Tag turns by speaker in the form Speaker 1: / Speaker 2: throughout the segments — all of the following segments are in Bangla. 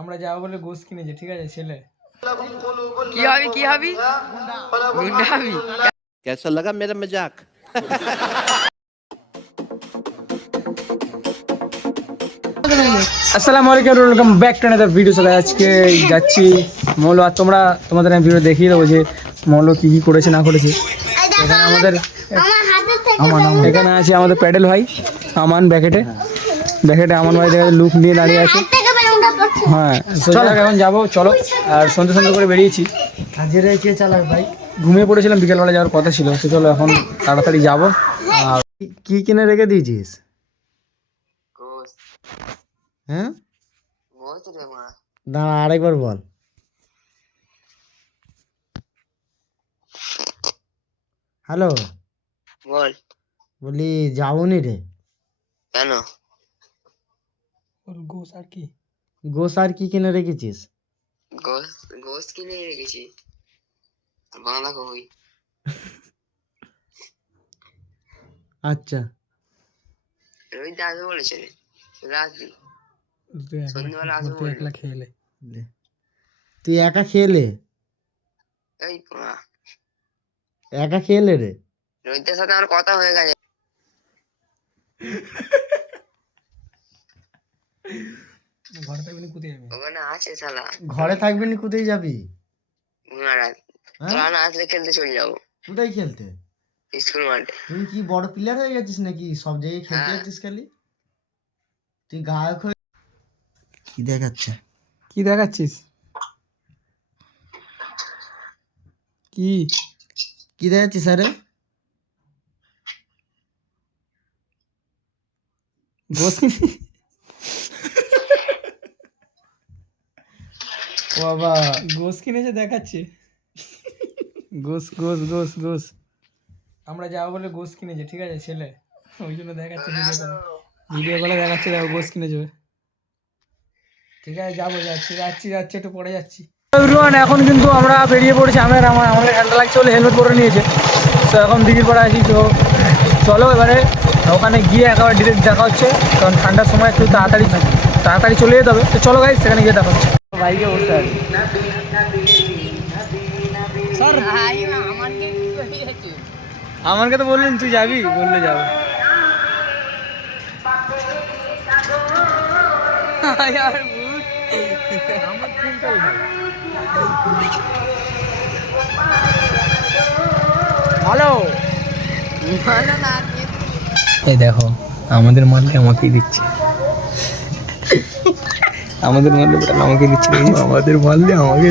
Speaker 1: আমরা যাব বলে গোস কিনেছি ঠিক আছে ছেলে?
Speaker 2: কি হবি কি হবি? গুন্ডা হবি।
Speaker 3: কেসা লাগা মেরা মজাক
Speaker 1: আসসালামু আলাইকুম welcome back to another video সাথে আজকে যাচ্ছি মৌলো আর তোমরা তোমাদের আমি ভিডিও দেখিয়ে দেবো যে মৌলো কী কী করেছে না করেছে। এখানে আমাদের এখানে আছে আমাদের প্যাডেল ভাই আমান ব্যাকেটে। ব্যাকেটে আমান ভাই দেখা লুক নিয়ে দাঁড়িয়ে আছে। হ্যাঁ চলো। এখন যাব চলো। আর সন্ধ্যে সন্ধ্যে করে বেরিয়েছি।
Speaker 4: কে চালাবে ভাই?
Speaker 1: ঘুমিয়ে পড়েছিলাম বিকেলবেলা যাওয়ার কথা ছিল তো চলো এখন তাড়াতাড়ি যাব। আর
Speaker 4: কি কিনে রেখে দিয়েছিস? হ্যাঁ? দাঁড়া আরেকবার বল। হ্যালো?
Speaker 5: বল।
Speaker 4: বলি যাবনি রে।
Speaker 5: কেন?
Speaker 1: গোস আর কি?
Speaker 4: গোস আর কি কিনে রেখেছিস?
Speaker 5: গোস গোস কিনে রেখেছি। বাঁধা কই
Speaker 4: আচ্ছা।
Speaker 5: রোহিত দা। আসবে বলেছে রে চলে আসবি
Speaker 1: একলা খেলে
Speaker 4: তুই একা খেলে
Speaker 5: এই
Speaker 4: একা খেলে রে?
Speaker 5: রোহিতের সাথে আমার কথা হয়ে গেছে।
Speaker 1: ঘরে থাকবি না কোথায় যাবি?
Speaker 5: ওখানে আছে শালা।
Speaker 4: ঘরে থাকবি না কোথায় যাবি?
Speaker 5: মহারাজ
Speaker 4: হ্যাঁ?
Speaker 5: না আসলে খেলতে চলে যাব।
Speaker 4: কোথায় খেলতে?
Speaker 5: স্কুল মাঠে।
Speaker 4: তুই কি বড় প্লেয়ার হয়ে গেছিস নাকি? সব জায়গায় খেলতে
Speaker 5: হ্যাঁ।
Speaker 4: যাচ্ছিস খালি? তুই গায়ক হয়ে কি দেখাচ্ছে?
Speaker 1: কি দেখাচ্ছিস? কি?
Speaker 4: কি দেখাচ্ছিস আরে?
Speaker 1: গোস কিনে
Speaker 4: ও বাবা।
Speaker 1: গোস কিনেছে দেখাচ্ছে। গোস গোস গোস গোস। আমরা যাব বলে গোস কিনেছে ঠিক আছে ছেলে? ওই জন্য দেখাচ্ছে ভিডিও কলে ভিডিও কলে দেখাচ্ছে দেখো গোস কিনে যাবে ঠিক আছে যাব যাচ্ছি যাচ্ছি যাচ্ছি একটু পরে যাচ্ছি। এখন কিন্তু আমরা বেরিয়ে পড়েছি আমার আমার আমাদের ঠান্ডা লাগছে বলে হেলমেট পরে নিয়েছে। তো এখন দিঘির পাড়ে আছি তো চলো এবারে ওখানে গিয়ে একেবারে ডিরেক্ট দেখা হচ্ছে কারণ ঠান্ডার সময় একটু তাড়াতাড়ি তাড়াতাড়ি চলে যেতে হবে। তো চলো গাই সেখানে গিয়ে দেখা হচ্ছে। বাইকে বসে আছি। আমাকে তো বললেন তুই যাবি বললে যাব। হ্যালো এই দেখো আমাদের মালকে আমাকেই দিচ্ছে আমাদের মারলে বেটা আমাকে দিচ্ছে আমাদের মারলে আমাকে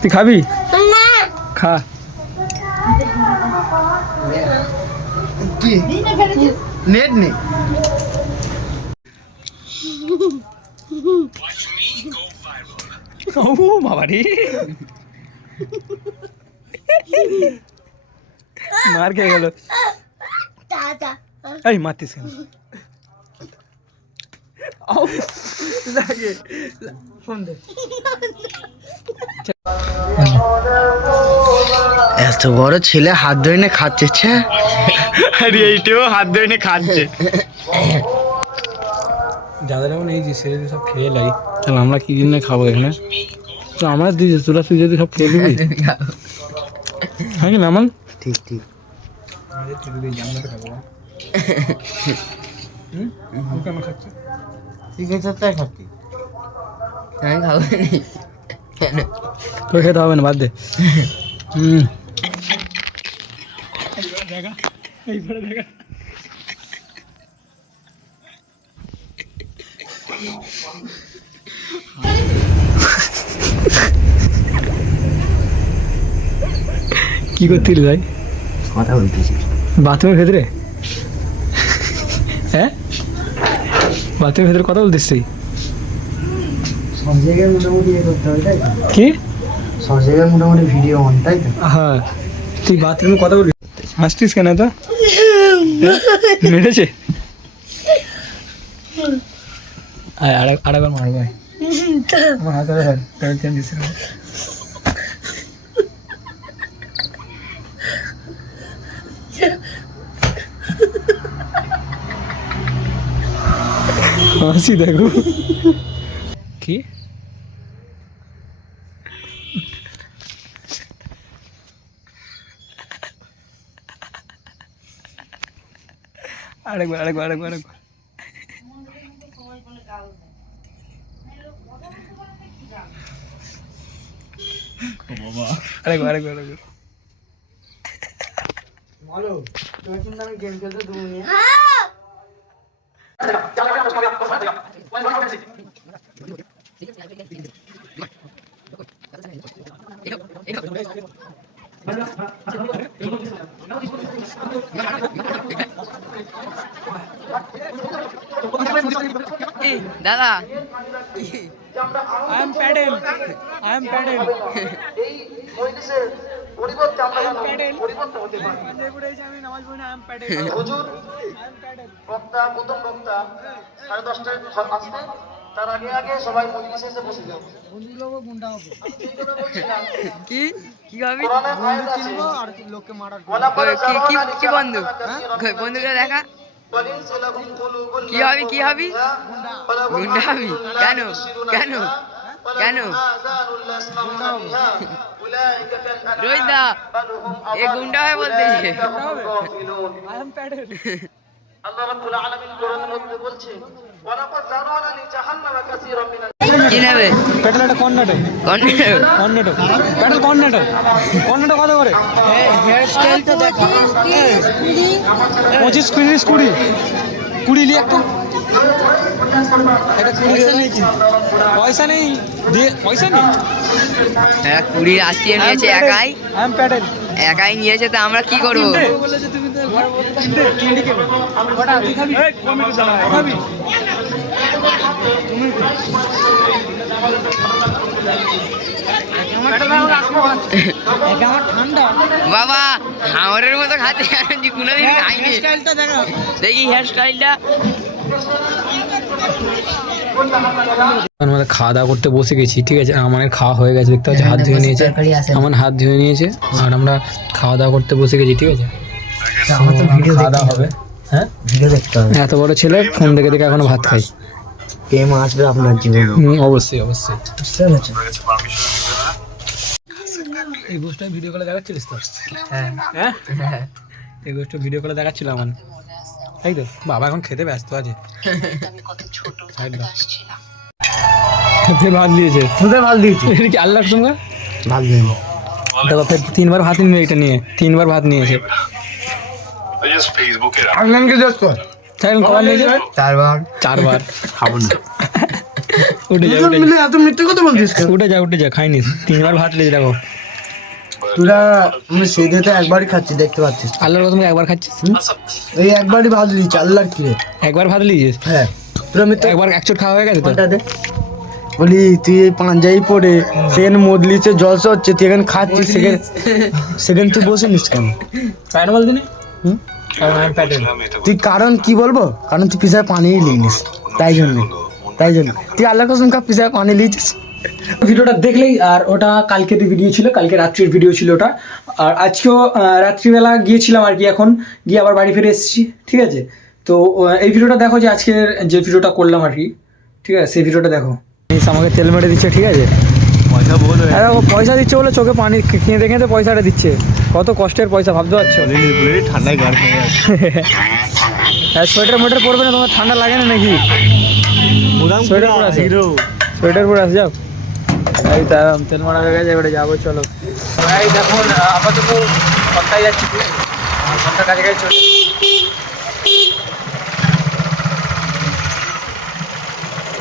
Speaker 1: তুই খাবি? খা।
Speaker 4: নেট নেই
Speaker 1: ও বাবা রে। মার খেয়ে গেল। এই মারতিস কেন? আউ, লাগে ফোন দে
Speaker 4: এত বড় ছেলে হাত ধরে নিয়ে খাচ্ছে?
Speaker 1: আরে এইটাও হাত ধরে খাচ্ছে। যাদের এখন এই যে সেরে সব খেয়ে লাই। তাহলে আমরা কি জন্য খাব এখানে? তো আমরা দিয়েছি তোরা তুই যদি সব খেয়ে দিবি হ্যাঁ কি না আমার
Speaker 4: ঠিক ঠিক। তুই খেতে তাই খাচ্ছি।
Speaker 5: আমি খাব। কেন?
Speaker 1: তোর খেতে হবে না বাদ দে। হুম। দেখা এইবারে দেখা কি করছিস ভাই?
Speaker 4: কথা বলতেছি
Speaker 1: বাথরুমের ভেতরে? হ্যাঁ? বাথরুমের ভেতরে কথা বলতিস তুই
Speaker 4: সব জায়গায় মোটামুটি ইয়ে করতে হবে তাই
Speaker 1: কি?
Speaker 4: সব জায়গায় মোটামুটি ভিডিও অন তাই তো?
Speaker 1: হ্যাঁ। তুই বাথরুমে কথা বলবি? হাসতিস কেন তো মেরেছে? আয় আরেক আরেকবার মারবো। আমার হাতে চেন দিস হাসি দেখো। কি? আরেকবার আরেকবার আরেকবার আরেকবার। আরেকবার আরেকবার আরেকবার।
Speaker 4: বলো তুমি গেম খেলতে দেবো নিয়ে
Speaker 6: এই, দাদা।
Speaker 1: I am pedal I am pedal
Speaker 2: এই মজলিসের পরিবর্তে আমরা যেন হতে পারি।
Speaker 1: আমি নামাজ পড়ি না আই এম প্যাডেল
Speaker 2: হুজুর বক্তা প্রথম বক্তা সাড়ে দশটায় আসবে। তার আগে আগে সবাই মজলিসে এসে বসে যাবে। সেই কথা বলছিলাম।
Speaker 6: কি? কি হবে
Speaker 4: আর লোককে মারার
Speaker 6: কি কি কি বন্ধু?
Speaker 2: লিজাহান্নামা
Speaker 6: দেখা। কি হবি, কি হবি? গুন্ডা। হবি? কেন? কেন? কেন?
Speaker 2: ওয়ালাহুম আযানুন লা ইয়াসমাউনা বিহা, উলাইকা কাল আনআম,
Speaker 6: রোহিত দা, এ গুন্ডা হয়ে
Speaker 2: মিনাল
Speaker 6: কি নেবে?
Speaker 1: প্যাডেল একটা কর্নাটক কর্নাটক প্যাডেল কর্নাটক কর্নাটক কত করে?
Speaker 6: হেয়ার স্টাইলটা দেখো।
Speaker 1: পঁচিশ তিরিশ কুড়ি। কুড়ি নিয়ে একটা। পয়সা নেই পয়সা নেই
Speaker 6: হ্যাঁ কুড়ির নিয়েছে একাই। একাই নিয়েছে তো আমরা কি করব? বাবা হাওড়ের মতো খাতে কোনোদিন খাইনি। দেখি। হেয়ার স্টাইলটা
Speaker 1: আমরা খাওয়া দাওয়া করতে বসে গেছি ঠিক আছে? আমার খাওয়া হয়ে গেছে দেখতে পাচ্ছি হাত ধুয়ে নিয়েছে। আমার হাত ধুয়ে নিয়েছে আর আমরা খাওয়া দাওয়া করতে বসে গেছি ঠিক আছে? খাওয়া দাওয়া হবে। হ্যাঁ?
Speaker 4: ভিডিও দেখতে হবে।
Speaker 1: এত বড় ছেলে ফোন দেখে দেখে এখনও ভাত খাই।
Speaker 4: প্রেম আসবে আপনার জীবনে।
Speaker 1: অবশ্যই অবশ্যই। এই গোষ্ঠটা ভিডিও কলে দেখাচ্ছিলিস তো? হ্যাঁ হ্যাঁ। এই গোষ্ঠ ভিডিও কলে দেখাচ্ছিল আমার তাই তো? বাবা এখন খেতে ব্যস্ত আছে। ভাত দিয়েছে।
Speaker 4: তোদের ভালো দিয়েছি।
Speaker 1: এটা কি আল্লাহর সঙ্গে
Speaker 4: ভালো দিয়েছি
Speaker 1: দেখো ফের তিনবার ভাত নিয়ে এটা নিয়ে তিনবার ভাত নিয়েছে।
Speaker 4: আজকে দোষ কর।
Speaker 1: তাই কবার নিয়েছে?
Speaker 4: চারবার।
Speaker 1: চারবার।
Speaker 4: খাব না।
Speaker 1: উঠে যা উঠে যা। উঠে যা খাইনি। তিনবার ভাত নিয়েছে দেখো।
Speaker 4: তোরা আমি সেই তো একবারই খাচ্ছি দেখতে পাচ্ছিস।
Speaker 1: আল্লাহর কসম একবার খাচ্ছিস?
Speaker 4: এই একবারই ভাত দিয়েছি আল্লাহর কি
Speaker 1: একবার ভাত নিয়েছিস
Speaker 4: হ্যাঁ। তোরা মিথ্যে
Speaker 1: একবার এক চোট খাওয়া হয়ে গেছে তো?
Speaker 4: দে। বলি তুই এই পাঞ্জাবি পরে সেখানে মদলিছে জলসা হচ্ছে তুই এখানে খাচ্ছিস সেখানে সেখানে তুই বসে নিস কেন?
Speaker 1: প্যান বল দিনে
Speaker 4: হুম?
Speaker 1: কারণ
Speaker 4: তুই কারণ কি বলব? কারণ তুই পিসায় পানিই লিনিস তাই জন্য তাই জন্য। তুই আল্লাহ কসম কা পিসায় পানি লিয়েছিস
Speaker 1: ভিডিওটা দেখলেই আর ওটা কালকের ভিডিও ছিল কালকে রাত্রির ভিডিও ছিল ওটা। আর আজকেও রাত্রিবেলা গিয়েছিলাম আর কি এখন গিয়ে আবার বাড়ি ফিরে এসেছি ঠিক আছে? তো এই ভিডিওটা দেখো যে আজকের যে ভিডিওটা করলাম আর কি ঠিক আছে? সেই ভিডিওটা দেখো। আমাকে তেল মেরে দিচ্ছে ঠিক আছে? পয়সা দিচ্ছে বলে চোখে পানি খেঁদে খেঁদে পয়সাটা দিচ্ছে। কত কষ্টের পয়সা ভাবতে পারছ?
Speaker 4: ঠান্ডায় গাড়ি
Speaker 1: হ্যাঁ সোয়েটার মোয়েটার পরবে না তোমার ঠান্ডা লাগে না নাকি? সোয়েটার পরে আছে? সোয়েটার পরে আছে যাও। এই তা তেল মারা হয়ে গেছে এবারে যাব চলো। এই দেখুন আপাতত সপ্তাহে যাচ্ছি সপ্তাহ কাছে কাছে চলে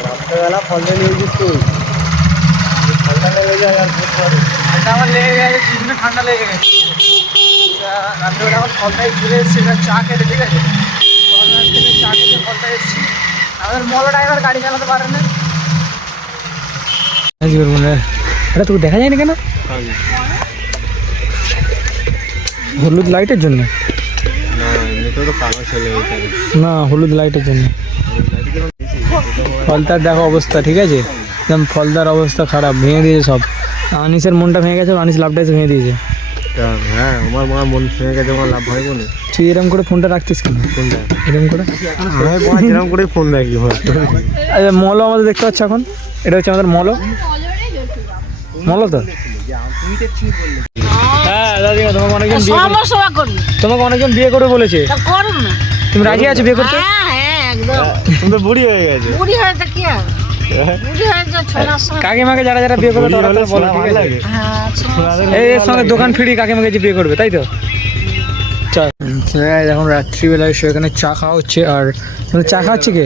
Speaker 4: রাত্রেবেলা ফলটা নিয়ে তুই? ফলটা লেগে যায় আর
Speaker 1: ঠান্ডা আমার লেগে গেছে কিছুদিনে ঠান্ডা লেগে গেছে। রাত্রেবেলা আমার ফলটাই ঘুরে এসেছি চা খেতে ঠিক আছে? চা খেতে ফলটা এসেছি। আমাদের মল ড্রাইভার গাড়ি চালাতে পারে না। এটা তোকে দেখা যায় না কেন? হলুদ লাইটের জন্য? না, হলুদ লাইটের জন্য। ফলতার দেখো অবস্থা, ঠিক আছে? একদম ফলতার অবস্থা খারাপ, ভেঙে দিয়েছে সব। আনিসের মনটা ভেঙে গেছে, আনিস লাভটা এসে ভেঙে দিয়েছে।
Speaker 4: হ্যাঁ আমার মা মন ভেঙে গেছে আমার লাভ হয়
Speaker 1: তুই এরকম করে ফোনটা রাখতিস কেন? এরকম করে?
Speaker 4: আমি মা যেরকম করে ফোন রাখি
Speaker 1: আচ্ছা মলও আমাদের দেখতে পাচ্ছ এখন? এটা হচ্ছে আমাদের মলো মলো তো? হ্যাঁ দাদিমা তোমাকে অনেকজন বিয়ে করে- তোমাকে অনেকজন বিয়ে করে বলেছে। তুমি রাজি আছো বিয়ে করতে?
Speaker 7: হ্যাঁ হ্যাঁ একদম।
Speaker 4: তুমি তো বুড়ি হয়ে গেছে।
Speaker 7: বুড়ি হয়েছে কি আর
Speaker 1: কাকিমাকে যারা যারা বিয়ে করবে তারা তো বলো ঠিক আছে।
Speaker 4: লাগে।
Speaker 7: হ্যাঁ
Speaker 1: এই এর সঙ্গে দোকান ফিরি কাকিমাকে যে বিয়ে করবে তাই তো? চল। হ্যাঁ, এখন রাত্রিবেলায় সেখানে চা খাওয়া হচ্ছে আর চা খাওয়াচ্ছে কে?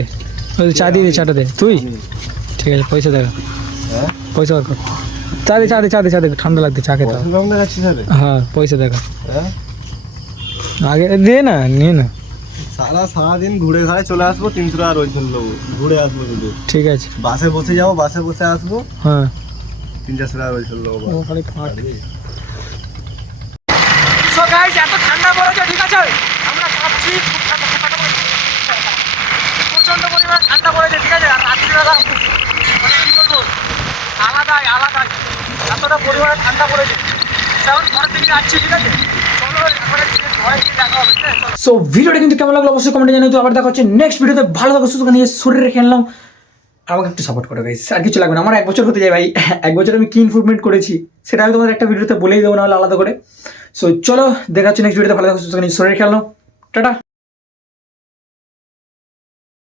Speaker 1: চা দিয়ে দে চাটা দে। তুই? ঠিক আছে পয়সা দেখা পয়সা বার কর। চা দে চা দে চা দে চা দে ঠান্ডা লাগছে চা খেতে হ্যাঁ পয়সা দেখা।
Speaker 4: হ্যাঁ?
Speaker 1: আগে দে না নিয়ে না।
Speaker 4: সারা সারাদিন ঘুরে ঘাড়ে চলে আসব তিনশো টাকা রোজ নেব ঘুরে আসব শুধু
Speaker 1: ঠিক আছে।
Speaker 4: বাসে বসে যাব বাসে বসে আসব।
Speaker 1: হ্যাঁ।
Speaker 4: তিন চারশো টাকা রোজ নেব
Speaker 1: ও খালি ফাট সো গাইস এত ঠান্ডা পড়েছে ঠিক আছে? আমরা ঠান্ডা পড়েছে প্রচণ্ড পরিমাণ ঠান্ডা পড়েছে ঠিক আছে? আর রাত্রিবেলা মানে কি বলব? আলাদাই আলাদাই। এতটা পরিমাণে ঠান্ডা পড়েছে। সো ভিডিওটা কিন্তু কেমন লাগল অবশ্যই কমেন্টে জানিয়ে তো। আবার দেখা হচ্ছে নেক্সট ভিডিওতে ভালো থাকো, সুস্থ নিয়ে শরীরে খেললাম আমাকে একটু সাপোর্ট করো গাইস আর কিছু লাগবে না। আমার এক বছর হতে যায়, ভাই। এক বছর আমি কি ইমপ্রুভমেন্ট করেছি, সেটা আমি তোমাদের একটা ভিডিওতে বলেই দেবো, নাহলে আলাদা করে। সো চলো, দেখা হচ্ছে নেক্সট ভিডিওতে ভালো থাকো, সুস্থ নিয়ে শরীরে খেললাম টাটা।